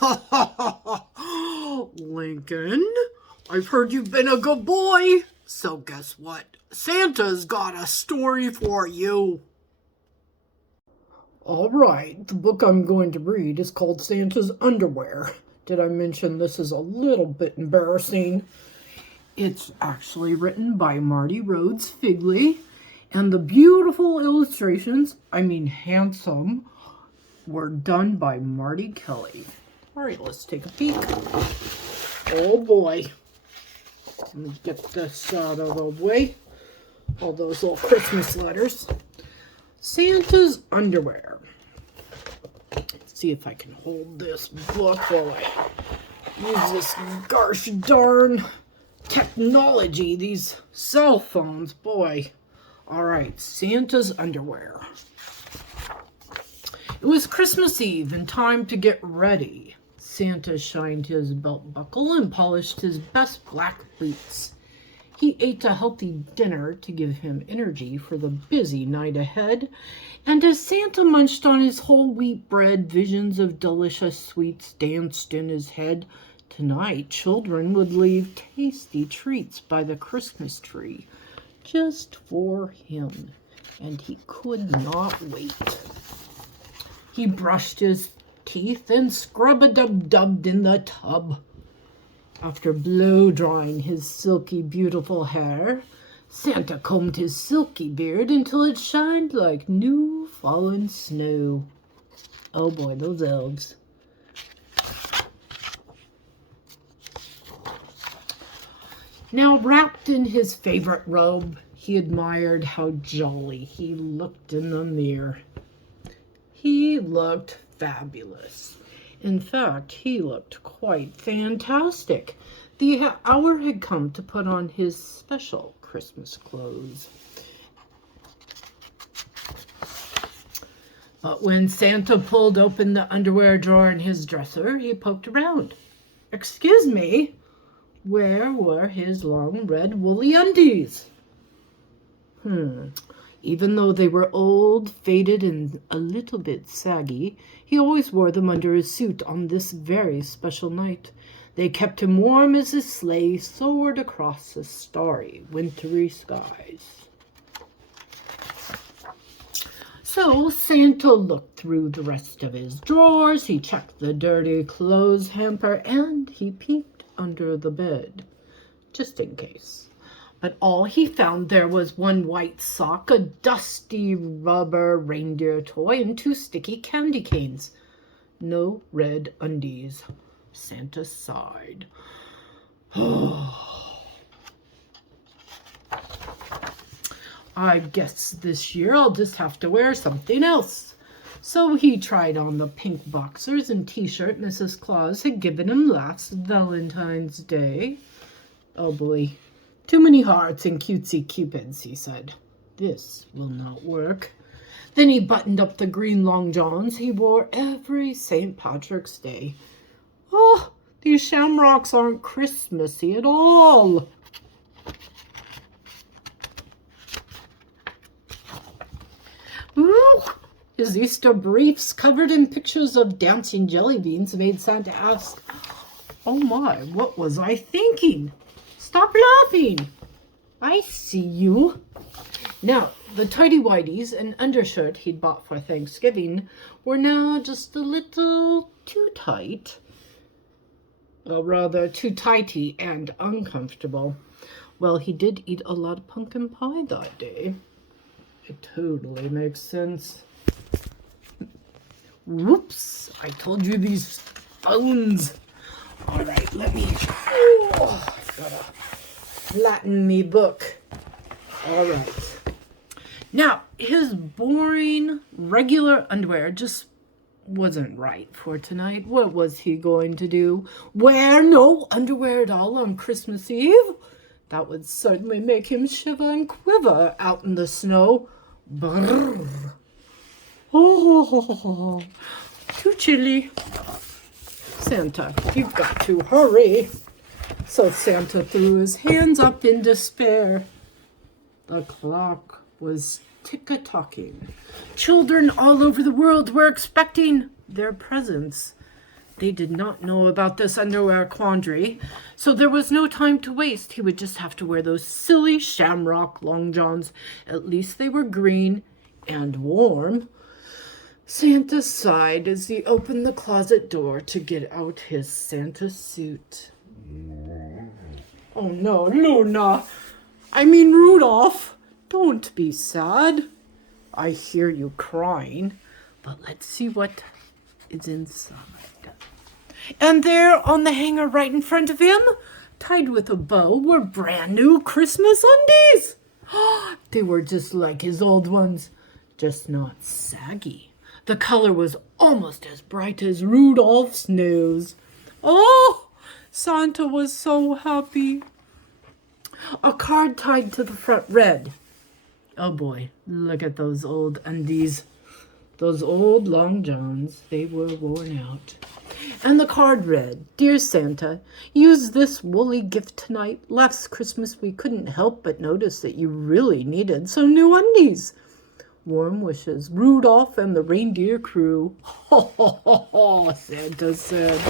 Ha ha ha ha! Lincoln, I've heard you've been a good boy. So guess what? Santa's got a story for you. All right, the book I'm going to read is called Santa's Underwear. Did I mention this is a little bit embarrassing? It's actually written by Marty, Rhodes, Figley, and the beautiful illustrations, handsome, were done by Marty Kelly. All right, let's take a peek. Oh boy. Let me get this out of the way. All those little Christmas letters. Santa's Underwear. Let's see if I can hold this book while I use this gosh darn technology, these cell phones, boy. All right, Santa's Underwear. It was Christmas Eve and time to get ready. Santa shined his belt buckle and polished his best black boots. He ate a healthy dinner to give him energy for the busy night ahead, and as Santa munched on his whole wheat bread, visions of delicious sweets danced in his head. Tonight, children would leave tasty treats by the Christmas tree, just for him, and he could not wait. He brushed his teeth and scrub-a-dub-dubbed in the tub. After blow-drying his silky, beautiful hair, Santa combed his silky beard until it shined like new fallen snow. Oh boy, those elves. Now, wrapped in his favorite robe, he admired how jolly he looked in the mirror. He looked fabulous. In fact, he looked quite fantastic. The hour had come to put on his special Christmas clothes. But when Santa pulled open the underwear drawer in his dresser, he poked around. Excuse me, where were his long red woolly undies? Even though they were old, faded, and a little bit saggy, he always wore them under his suit on this very special night. They kept him warm as his sleigh soared across the starry, wintry skies. So Santa looked through the rest of his drawers, he checked the dirty clothes hamper, and he peeked under the bed, just in case. But all he found there was one white sock, a dusty rubber reindeer toy, and 2 sticky candy canes. No red undies. Santa sighed. I guess this year I'll just have to wear something else. So he tried on the pink boxers and t-shirt Mrs. Claus had given him last Valentine's Day. Oh boy. Too many hearts and cutesy cupids, he said. This will not work. Then he buttoned up the green long johns he wore every St. Patrick's Day. Oh, these shamrocks aren't Christmassy at all. Ooh, his Easter briefs covered in pictures of dancing jelly beans made Santa ask, "Oh my, what was I thinking? Stop laughing. I see you." Now, the tighty-whities and undershirt he'd bought for Thanksgiving were now just a little too tight. Well, rather too tighty and uncomfortable. Well, he did eat a lot of pumpkin pie that day. It totally makes sense. Whoops, I told you these phones. All right, let me... I've got to flatten me book. All right. Now, his boring, regular underwear just wasn't right for tonight. What was he going to do? Wear no underwear at all on Christmas Eve? That would certainly make him shiver and quiver out in the snow. Brrr. Oh, too chilly. Santa, you've got to hurry. So Santa threw his hands up in despair. The clock was tick-a-tocking. Children all over the world were expecting their presents. They did not know about this underwear quandary, so there was no time to waste. He would just have to wear those silly shamrock long johns. At least they were green and warm. Santa sighed as he opened the closet door to get out his Santa suit. Oh no, Luna! I mean Rudolph! Don't be sad. I hear you crying, but let's see what is inside. And there on the hanger right in front of him, tied with a bow, were brand new Christmas undies. They were just like his old ones, just not saggy. The color was almost as bright as Rudolph's nose. Oh, Santa was so happy. A card tied to the front read, oh boy, look at those old undies. Those old long johns, they were worn out. And the card read, Dear Santa, use this woolly gift tonight. Last Christmas we couldn't help but notice that you really needed some new undies. Warm wishes, Rudolph and the reindeer crew. Ho, ho, ho, ho, Santa said.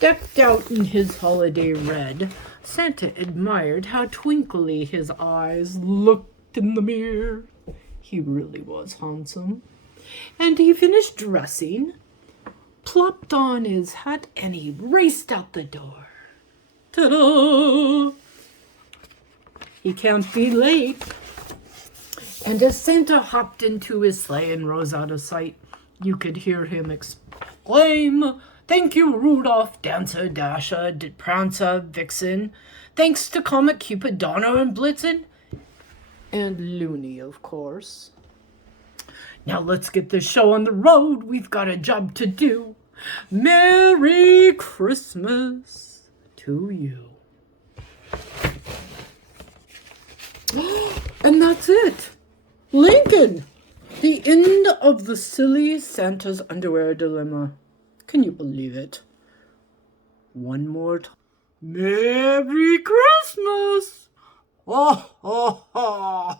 Decked out in his holiday red, Santa admired how twinkly his eyes looked in the mirror. He really was handsome. And he finished dressing, plopped on his hat, and he raced out the door. Ta-da! He can't be late. And as Santa hopped into his sleigh and rose out of sight, you could hear him exclaim, Thank you, Rudolph, Dancer, Dasher, Prancer, Vixen. Thanks to Comet, Cupid, Donner, and Blitzen. And Looney, of course. Now let's get this show on the road. We've got a job to do. Merry Christmas to you. And that's it. Lincoln. The end of the silly Santa's underwear dilemma. Can you believe it? One more time. Merry Christmas. Oh, oh, oh.